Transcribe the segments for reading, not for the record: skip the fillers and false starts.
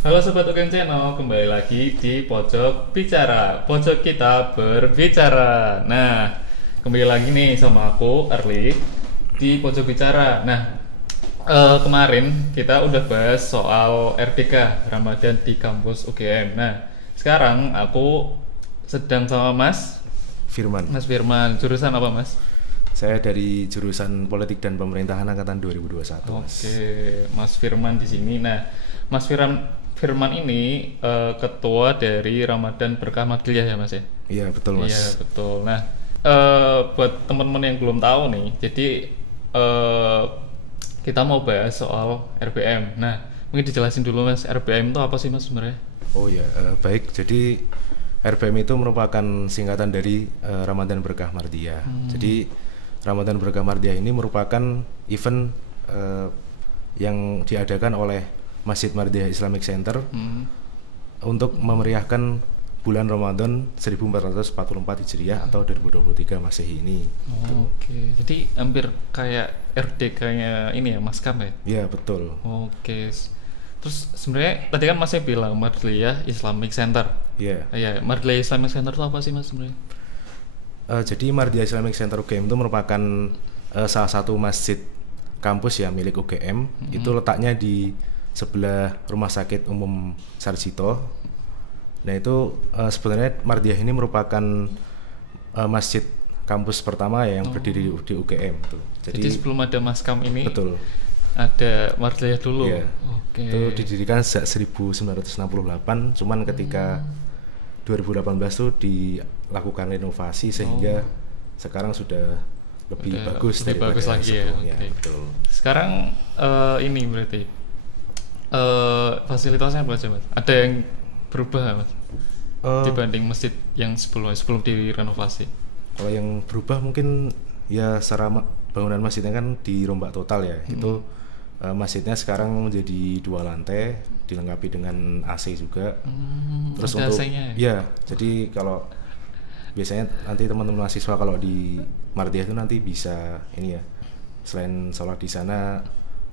Halo Sobat UKM Channel, kembali lagi di Pojok Bicara. Pojok kita berbicara. Nah, kembali lagi nih sama aku, Early, di Pojok Bicara. Nah, kemarin kita udah bahas soal RDK, Ramadan di kampus UGM. Nah, sekarang aku sedang sama Firman. Mas Firman. Jurusan apa, Mas? Saya dari jurusan Politik dan Pemerintahan angkatan 2021. Mas. Oke, Mas Firman di sini. Nah, Mas Firman ini ketua dari Ramadan Berkah Madliyah ya Mas ya? Iya betul Mas. Iya betul. Nah, buat teman-teman yang belum tahu nih, jadi kita mau bahas soal RBM. Nah, mungkin dijelasin dulu Mas, RBM itu apa sih Mas sebenarnya? Oh ya, baik. Jadi RBM itu merupakan singkatan dari Ramadan Berkah Mardiyah. Jadi Ramadan Berkah Mardiyah ini merupakan event yang diadakan oleh Masjid Mardiyah Islamic Center untuk memeriahkan bulan Ramadan 1444 Hijriah atau 2023 Masehi ini. Oke, jadi hampir kayak RDK-nya ini ya Maskam ya? Iya betul. Oke. Terus sebenarnya tadi kan Masnya bilang Mardiyah Islamic Center. Iya. Iya, Mardiyah Islamic Center itu apa sih Mas sebenarnya? Jadi Mardiyah Islamic Center UGM itu merupakan salah satu masjid kampus ya milik UGM. Itu letaknya di sebelah Rumah Sakit Umum Sarjito. Nah itu sebenarnya Mardiyah ini merupakan masjid kampus pertama ya yang berdiri di UGM tuh. Jadi sebelum ada Maskam ini betul. Ada Mardiyah dulu. Iya. Oke. Itu didirikan sejak 1968, cuman ketika 2018 tuh dilakukan renovasi sehingga sekarang sudah lebih bagus lebih bagus lagi ya. Okay. Betul. Sekarang ini berarti fasilitasnya apa aja Mas? Ada yang berubah Mas? Dibanding masjid yang sebelum direnovasi? Kalau yang berubah mungkin ya secara bangunan masjidnya kan dirombak total ya. Itu masjidnya sekarang menjadi 2 lantai, dilengkapi dengan AC juga. Terus untuk AC-nya ya, jadi kalau biasanya nanti teman-teman mahasiswa kalau di Mardiyah itu nanti bisa ini ya, selain sholat di sana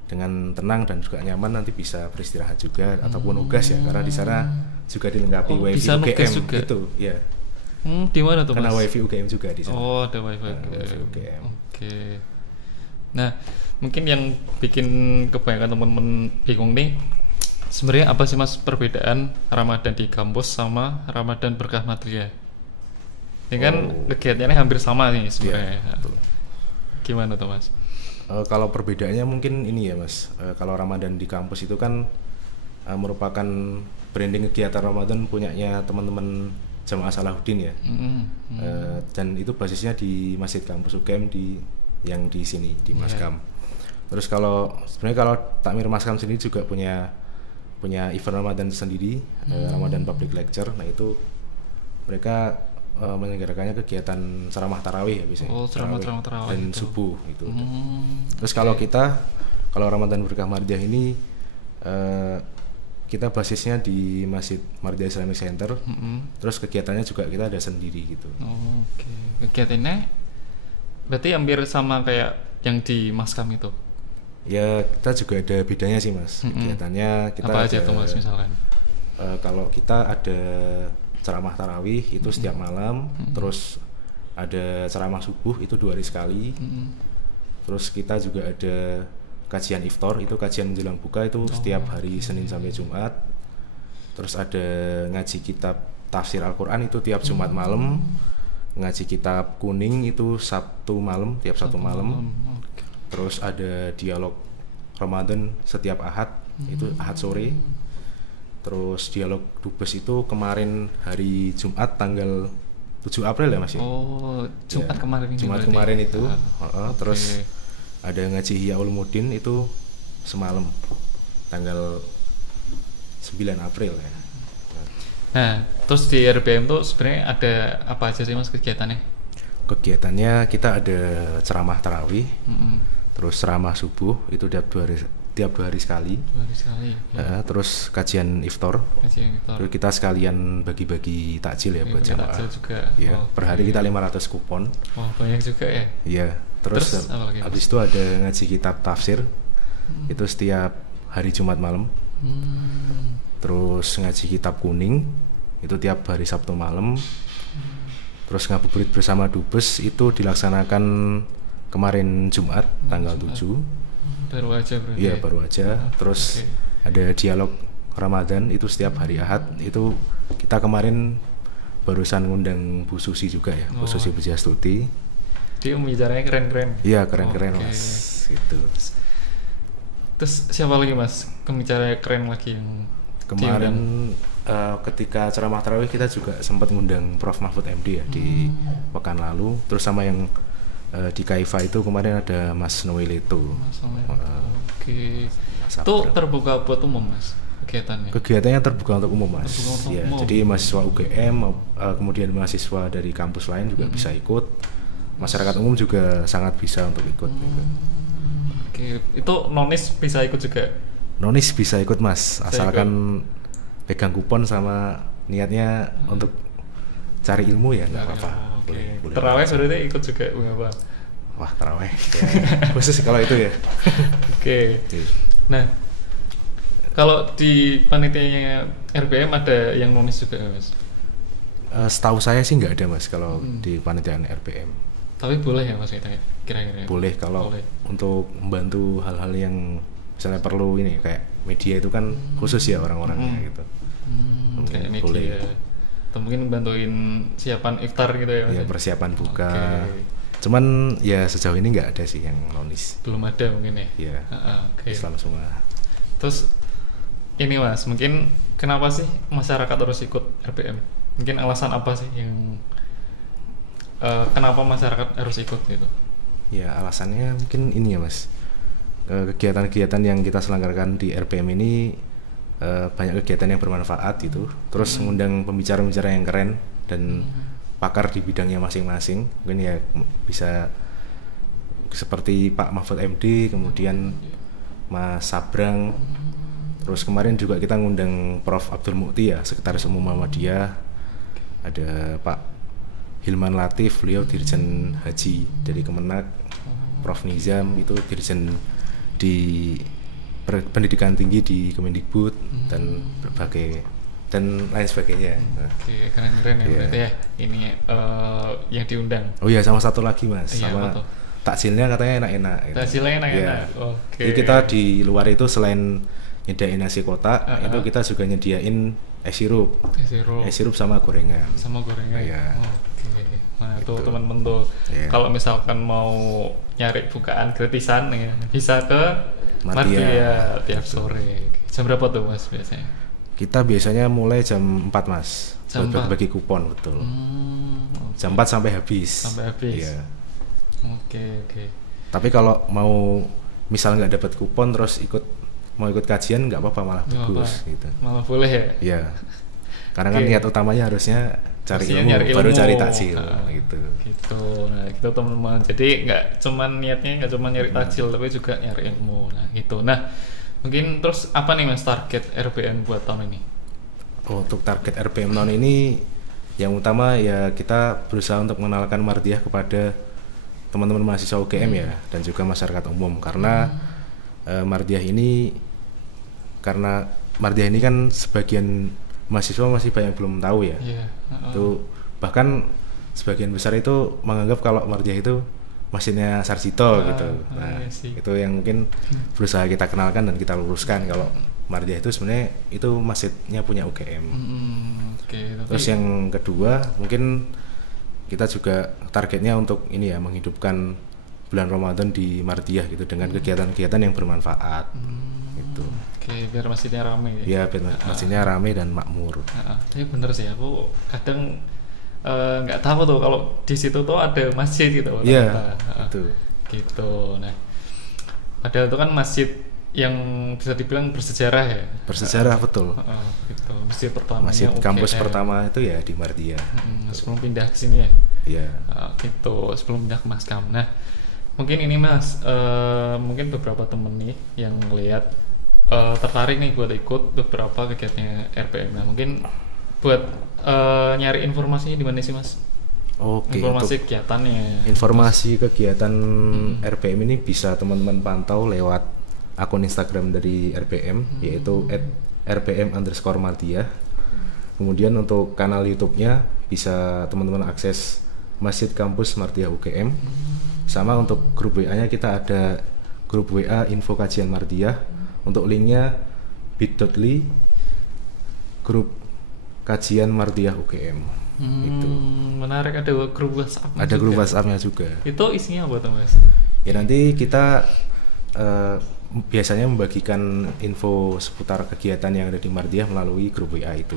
dengan tenang dan juga nyaman, nanti bisa beristirahat juga ataupun nugas ya, karena di sana juga dilengkapi wifi UGM gitu ya. Di mana tuh Karena Mas? wifi UGM juga di sana. Oh, ada wifi UGM. Oke. Nah, mungkin yang bikin kebanyakan teman-teman bingung nih, sebenarnya apa sih Mas perbedaan Ramadan di kampus sama Ramadan Berkah Madliyah? Ini kan kegiatannya hampir sama nih sebenarnya. Ya, gimana tuh Mas? Kalau perbedaannya mungkin ini ya Mas, kalau Ramadan di kampus itu kan merupakan branding kegiatan Ramadan punyanya teman-teman Jamaah Salahuddin ya. Dan itu basisnya di Masjid Kampus UGM yang di sini di Maskam. Terus sebenarnya kalau Takmir Maskam sendiri juga punya event Ramadan sendiri, Ramadan Public Lecture. Nah itu mereka menyelenggarakannya kegiatan ceramah tarawih ya biasanya. Ceramah dan itu. subuh itu. Terus kalau Ramadan Berkah Mardiyah ini kita basisnya di Masjid Mardiyah Islamic Center. Terus kegiatannya juga kita ada sendiri gitu. Oke. Kegiatannya berarti hampir sama kayak yang di Maskam itu. Ya kita juga ada bedanya sih Mas. Kegiatannya kita apa aja tuh Mas misalkan? Kalau kita ada ceramah tarawih itu setiap malam, terus ada ceramah subuh itu 2 hari sekali. Terus kita juga ada kajian iftar, itu kajian menjelang buka itu setiap hari Senin sampai Jumat. Terus ada ngaji kitab tafsir Al-Quran itu tiap Jumat malam. Ngaji kitab kuning itu Sabtu malam, tiap Sabtu malam. Terus ada dialog Ramadan setiap Ahad, itu Ahad sore. Terus dialog Dubes itu kemarin hari Jumat tanggal 7 April ya Mas ya? Jumat ya, kemarin ini. Jumat kemarin itu. Terus ada ngaji Ihya Ulumuddin itu semalam tanggal 9 April ya. Nah, terus di RBM tuh sebenarnya ada apa aja sih Mas kegiatannya? Kegiatannya kita ada ceramah tarawih, terus ceramah subuh itu tiap 2 hari sekali. 2 hari sekali. Ya. Terus kajian iftar. Terus kita sekalian bagi-bagi takjil ya buat jamaah. Takjil juga. Ya, per hari kita 500 kupon. Wah, banyak juga ya. Iya. Terus habis itu ada ngaji kitab tafsir. Itu setiap hari Jumat malam. terus ngaji kitab kuning itu tiap hari Sabtu malam, terus ngabuburit bersama Dubes itu dilaksanakan kemarin Jumat tanggal 7. Baru aja berarti. Iya, baru aja. Terus ada dialog Ramadan itu setiap hari Ahad. Itu kita kemarin barusan ngundang Bu Susi juga ya, Bu Susi Pujiastuti. Dia pembicaranya keren-keren. Iya, keren-keren Mas. Gitu. Terus siapa lagi Mas? Pembicara keren lagi yang kemarin ketika ceramah tarawih kita juga sempat ngundang Prof Mahfud MD ya di pekan lalu. Terus sama yang di Kaifa itu kemarin ada Mas Noeleto. Oke. Itu terbuka buat umum Mas kegiatannya? Kegiatannya terbuka untuk umum Mas. Ya, jadi mahasiswa UGM kemudian mahasiswa dari kampus lain juga bisa ikut. Masyarakat umum juga sangat bisa untuk ikut. Oke, itu nonis bisa ikut juga? Nonis bisa ikut Mas, asalkan pegang kupon sama niatnya untuk cari ilmu ya nggak apa-apa. Boleh. Terawih berarti ikut juga apa? Wah, terawih ya, khusus kalau itu ya. Oke. Nah, kalau di panitianya RPM ada yang nonis juga Mas? Setahu saya sih nggak ada Mas kalau di panitiaan RPM. Tapi boleh ya Mas kira-kira? Boleh kalau untuk membantu hal-hal yang misalnya perlu ini kayak media itu kan khusus ya orang-orangnya gitu. Kayak media. Boleh. Atau mungkin bantuin siapan iftar gitu ya Mas? Ya, persiapan buka. Cuman ya sejauh ini nggak ada sih yang nonis. Belum ada mungkin ya? Iya. Islam semua. Terus ini Mas, mungkin kenapa sih masyarakat harus ikut RPM? Mungkin alasan apa sih yang kenapa masyarakat harus ikut gitu? Ya alasannya mungkin ini ya Mas, kegiatan-kegiatan yang kita selenggarakan di RPM ini banyak kegiatan yang bermanfaat gitu. Terus ngundang pembicara-pembicara yang keren dan pakar di bidangnya masing-masing. Mungkin ya bisa seperti Pak Mahfud MD, kemudian Mas Sabrang. Terus kemarin juga kita ngundang Prof Abdul Mukti ya, Sekretaris Umum Muhammadiyah. Ada Pak Hilman Latif, beliau Dirjen Haji dari Kemenak. Prof Nizam itu Dirjen di Pendidikan Tinggi di Kemendikbud dan berbagai dan lain sebagainya. Oke, keren-keren ya berarti ya. Ini yang diundang. Oh iya, sama satu lagi Mas, iya, sama takjilnya katanya enak-enak gitu. Takjilnya enak-enak. Ya. Jadi kita di luar itu selain nyediain nasi kotak, itu kita juga nyediain es sirup sama gorengan. Sama gorengan. Ya. Oke. Nah, itu teman-teman tuh kalau misalkan mau nyari bukaan gratisan ya, bisa ke Mardia tiap sore. Jam berapa tuh Mas biasanya? Kita biasanya mulai jam 4 Mas. Jam 4 bagi kupon betul. Jam 4 sampai habis. Sampai habis. Iya. Oke. Tapi kalau mau misal nggak dapat kupon terus mau ikut kajian nggak apa-apa, malah bagus gitu. Malah boleh ya? Iya. Karena kan niat utamanya harusnya cari ilmu, baru cari takjil gitu. Gitu. Nah, gitu teman-teman. Jadi nggak cuman nyari takjil tapi juga nyari ilmu. Nah, gitu. Nah, mungkin terus apa nih Mas target RPM buat tahun ini? Untuk target RPM tahun ini yang utama ya kita berusaha untuk mengenalkan Mardiah kepada teman-teman mahasiswa UGM ya dan juga masyarakat umum karena Mardiah ini kan sebagian mahasiswa masih banyak belum tahu ya. Itu bahkan sebagian besar itu menganggap kalau Mardiah itu masjidnya Sarjito gitu. Nah, itu yang mungkin berusaha kita kenalkan dan kita luruskan kalau Mardiah itu sebenarnya itu masjidnya punya UGM. Terus yang kedua mungkin kita juga targetnya untuk ini ya menghidupkan bulan Ramadan di Mardiah gitu dengan kegiatan-kegiatan yang bermanfaat gitu. Biar masjidnya ramai ya. Iya, biar masjidnya ramai dan makmur. Tapi bener sih, aku kadang nggak tahu tuh kalau di situ tuh ada masjid gitu. Iya, itu. Gitu. Nah, padahal itu kan masjid yang bisa dibilang bersejarah ya. Bersejarah betul. Gitu. Masjid pertama. Masjid kampus pertama itu ya di Mardiah. Sebelum pindah ke sini ya. Iya. Gitu. Sebelum pindah ke Maskam. Nah, mungkin ini Mas, mungkin beberapa temen nih yang ngelihat tertarik nih buat ikut beberapa kegiatannya RPM. Nah, mungkin buat nyari informasinya di mana sih Mas? Oke, informasi kegiatannya. Informasi kegiatan RPM ini bisa teman-teman pantau lewat akun Instagram dari RPM yaitu @rpm_Mardiyah. Kemudian untuk kanal YouTube-nya bisa teman-teman akses Masjid Kampus Mardiyah UGM. Sama untuk grup WA-nya kita ada grup WA Info Kajian Mardiyah. Untuk linknya bit.ly grup Kajian Mardiyah UGM. Itu. Menarik, ada grup WhatsApp. Ada juga. grup WhatsApp-nya juga. Itu isinya apa tuh Mas? Ya nanti kita biasanya membagikan info seputar kegiatan yang ada di Mardiyah melalui grup WA itu.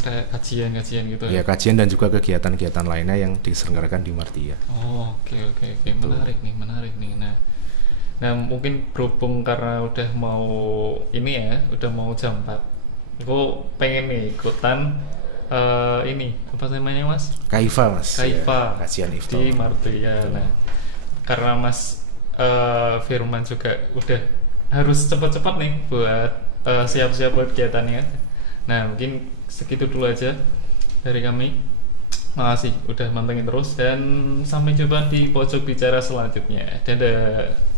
Kayak kajian-kajian gitu Ya kajian dan juga kegiatan-kegiatan lainnya yang diselenggarakan di Mardiyah. Oh, oke. Menarik nih. Nah, mungkin berhubung karena udah mau ini ya, udah mau jam 4. Aku pengen nih ikutan ini apa namanya Mas? Kaifa Mas. Kaifa. Ya, kajian iftar Di Mardiyah. Nah, karena Mas Firman juga udah harus cepat-cepat nih buat siap-siap buat kegiatannya. Nah, mungkin segitu dulu aja dari kami. Makasih udah mantengin terus dan sampai jumpa di pojok bicara selanjutnya. Dadah.